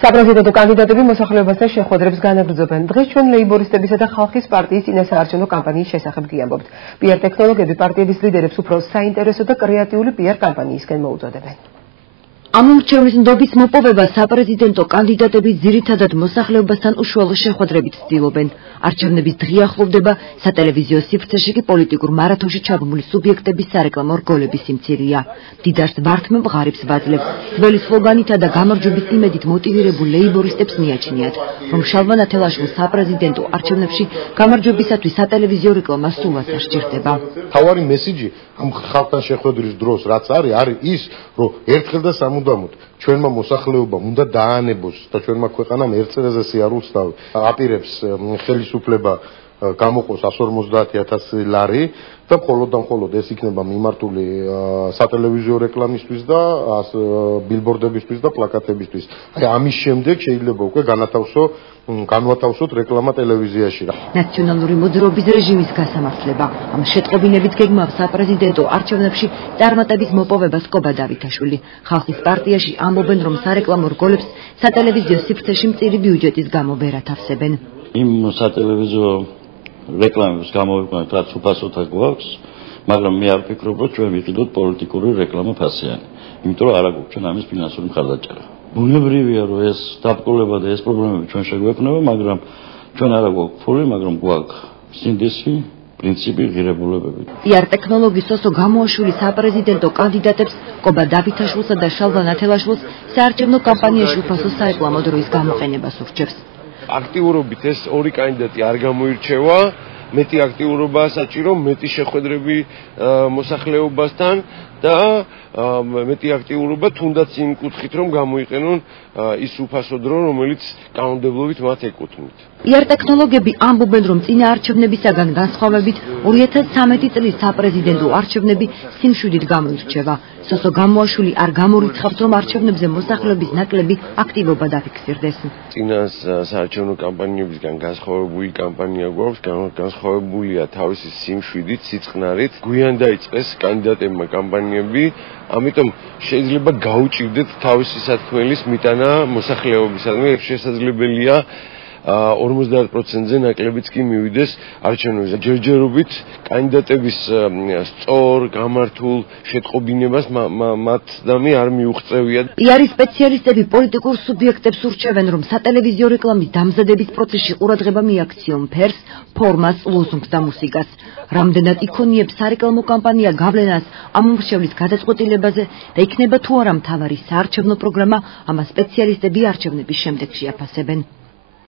საპრეზიდენტო კანდიდატები მოსახლეობასთან შეხვედრებს განაგრძობენ. დღეს ჩვენ ლეიბორისტებისა და ხალხის პარტიის წინასაარჩევნო კამპანიის შესახებ გიამბობთ. PR ტექნოლოგიები პარტიების ლიდერებს უფრო საინტერესო და კრეატიული PR კამპანიისკენ მოუწოდებენ. ამ ურჩევნის ნდობის მოპოვება საპრეზიდენტო კანდიდატები ძირითადად მოსახლეობასთან უშუალო შეხვედრებით ცდილობენ. არჩევნების დღე ახლოვდება, სატელევიზიო სივრცეში კი პოლიტიკურ მარათონში ჩაბმული სუბიექტების სარეკლამო რგოლების სიმცირეა. დიდარს ვართმევ ღარიბს ვაძლევ. ძველი სლოგანითა და გამარჯვების იმედით მოტივირებულ ლეიბორისტებს მიაჩნიათ, რომ შალვა ნათელაშვილს საპრეზიდენტო არჩევნებში გამარჯვებისათვის სატელევიზიო რეკლამა სულაც არ სჭირდება. თავარი მესიჯი ამ ხალხთან შეხვედრის დროს რაც არის ის, რომ ერთხელ და სამუდამოდ ჩვენმა მოსახლეობამ უნდა დაანებოს და ჩვენმა ქვეყანამ ერთწელზე სიარულს აპირებს ხელისუფლება გამოყოს 150,000 ლარი და მხოლოდ და მხოლოდ ეს იქნება მიმართული სატელევიზიო რეკლამისთვის და ბილბორდებისთვის და პლაკატებისთვის. აი ამის შემდეგ შეიძლება უკვე განვათავსოთ რეკლამა ტელევიზიაში. ნაციონალური მოძრაობის რეჟიმის გასამართლება. ამ შეტყობინებით გეგმავს საპრეზიდენტო არჩევნებში წარმატების მოპოვებას კობა დავითაშვილი. ხალხის პარტიაში ამბობენ, რომ სარეკლამო რგოლებს სატელევიზიო სივრცეში მწირი ბიუჯეტის გამო ვერ ათავსებენ. იმ სატელევიზიო რეკლამებს გამოვიყენოთ, რაც უფასოთა გვაქვს, მაგრამ მე არ ვფიქრობ, რომ ჩვენ ვიყიდოთ პოლიტიკური რეკლამა ფასიანი. იმიტომ რომ არ აქვს ჩვენ ამის ფინანსური მხარდაჭერა. ბუნებრივია, რომ ეს დაბრკოლება და ეს პრობლემები ჩვენ შეგვექმნება, მაგრამ ჩვენ არ აქვს ფული, მაგრამ გვაქვს სინდისი, პრინციპი, ღირებულებები. PR ტექნოლოგი სოსო გამოაშვილი საპრეზიდენტო კანდიდატებს კობა დავითაშვილსა და შალვა ნათელაშვილს საარჩევნო კამპანიაში უფასო საეკლამო დროის გამოყენებას ურჩევს. აქტიურობით ეს ორი კანდიდატი არ გამოირჩევა, მეტი აქტიურობაა საჭირო, მეტი შეხვედრები მოსახლეობასთან და მეტი აქტიურობა თუნდაც იმ კუთხით, რომ გამოიყენონ ის უფასო დრო, რომელიც კანონმდებლობით მათ ეკუთვნით. PR ტექნოლოგიები ამბობენ, რომ წინა არჩევნებისაგან განსხვავებით 2013 წლის საპრეზიდენტო არჩევნები სიმშვიდით გამოირჩევა. სოსო გამოაშვილი არ გამორიცხავს, რომ არჩევნებზე მოსახლეობის ნაკლები აქტივობა დაფიქსირდეს. წინა საარჩევნო კამპანიებისგან განსხვავებული კამპანია გვაქვს, განსხვავებულია თავისი სიმშვიდით, სიწყნარით. გვიან დაიწყეს კანდიდატებმა კამპანიები, ამიტომ შეიძლება გაუჭირდეთ თავისი სათქმელის მიტანა მოსახლეობისადმი. შესაძლებელია 50%-ზე ნაკლებიც კი მივიდეს არჩევნებზე. ჯერჯერობით კანდიდატების სწორ, გამართულ შეტყობინებას მათდამი არ მიუღწევია. PR სპეციალისტები პოლიტიკურ სუბიექტებს ურჩევენ, რომ სატელევიზიო რეკლამის დამზადების პროცესში ყურადღება მიაქციონ ფერს, ფორმას, ლოზუნგს და მუსიკას. რამდენად იქონიებს სარეკლამო კამპანია გავლენას ამ უმრჩევლის გადაწყვეტილებაზე და იქნება თუ არა მთავარი საარჩევნო პროგრამა, ამას სპეციალისტები არჩევნების შემდეგ შეაფასებენ.